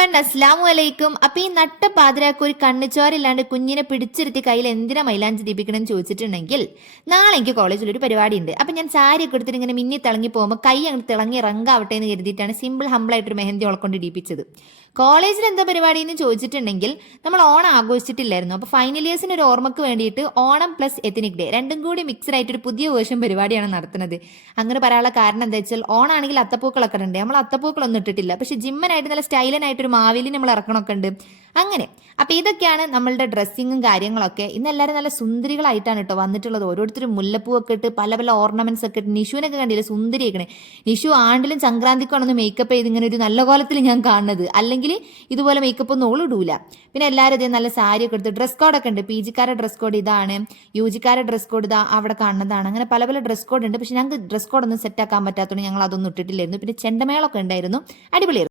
One അസ്ലാമു അലൈക്കും. അപ്പൊ ഈ നട്ട പാതിരാക്ക് ഒരു കണ്ണുചോരില്ലാണ്ട് കുഞ്ഞിനെ പിടിച്ചിരുത്തി കയ്യിൽ എന്തിനാ മൈലാഞ്ചി ദീപിക്കണം ചോദിച്ചിട്ടുണ്ടെങ്കിൽ, നാളെ എനിക്ക് കോളേജിൽ ഒരു പരിപാടി ഉണ്ട്. അപ്പൊ ഞാൻ സാരി ഒക്കെ എടുത്തിട്ട് ഇങ്ങനെ മിന്നി തിളങ്ങി പോകുമ്പോൾ കൈ അങ്ങ് തിളങ്ങി റങ്കാവട്ടെ എന്ന് കരുതിയിട്ടാണ് സിമ്പിൾ ഹമ്പിൾ ആയിട്ടൊരു മെഹന്തി ഉളക്കൊണ്ട് ഇടിപ്പിച്ചത്. കോളേജിൽ എന്താ പരിപാടി എന്ന് ചോദിച്ചിട്ടുണ്ടെങ്കിൽ, നമ്മൾ ഓണം ആഘോഷിച്ചിട്ടില്ലായിരുന്നു. അപ്പൊ ഫൈനൽ ഇയേഴ്സിന് ഒരു ഓർമ്മക്ക് വേണ്ടിയിട്ട് ഓണം പ്ലസ് എത്തനിക് ഡേ രണ്ടും കൂടി മിക്സ്ഡ് ആയിട്ട് ഒരു പുതിയ വേർഷൻ പരിപാടിയാണ് നടത്തുന്നത്. അങ്ങനെ പറയാനുള്ള കാരണം എന്താ വെച്ചാൽ, ഓണാണെങ്കിൽ അത്തപ്പൂക്കളൊക്കെ ഉണ്ട്, നമ്മൾ അത്തപ്പൂക്കളൊന്നും ഇട്ടിട്ടില്ല. പക്ഷെ ജിമ്മനായിട്ട് നല്ല സ്റ്റൈലനായിട്ട് ഒരു മാവേലി നമ്മൾ ഇറക്കണമൊക്കെ ഉണ്ട്. അങ്ങനെ അപ്പൊ ഇതൊക്കെയാണ് നമ്മളുടെ ഡ്രസ്സിങ്ങും കാര്യങ്ങളൊക്കെ. ഇന്ന് എല്ലാവരും നല്ല സുന്ദരികളായിട്ടാണ് കേട്ടോ വന്നിട്ടുള്ളത്. ഓരോരുത്തരും മുല്ലപ്പൂവൊക്കെ ഇട്ട് പല പല ഓർണമെന്റ്സ് ഒക്കെ ഇട്ട്. നിഷുവിനൊക്കെ കണ്ടില്ല സുന്ദരിയാക്കണേ. നിഷു ആണ്ടിലും സംക്രാന്തിക്കാണെന്ന് മേക്കപ്പ് ചെയ്ത് ഇങ്ങനെ ഒരു നല്ല കോലത്തിൽ ഞാൻ കാണുന്നത്. അല്ലെങ്കിൽ ഇതുപോലെ മേക്കപ്പ് ഒന്നും ഓളിടൂല. പിന്നെ എല്ലാവരും ഇതേ നല്ല സാരി ഒക്കെ എടുത്ത് ഡ്രസ് കോഡൊക്കെ ഉണ്ട്. PG-ക്കാരുടെ ഡ്രസ് കോഡ് ഇതാണ്, UG-ക്കാരുടെ ഡ്രസ് കോഡ് ഇതാ അവിടെ കാണുന്നതാണ്. അങ്ങനെ പല പല ഡ്രസ് കോഡ് ഉണ്ട്. പക്ഷെ ഞങ്ങൾക്ക് ഡ്രസ് കോഡ് ഒന്നും സെറ്റ് ആക്കാൻ പറ്റാത്തതുകൊണ്ട് ഞങ്ങൾ അതൊന്നും ഇട്ടിട്ടില്ലായിരുന്നു. പിന്നെ ചെണ്ടമേളൊക്കെ ഉണ്ടായിരുന്നു, അടിപൊളിയായിരുന്നു.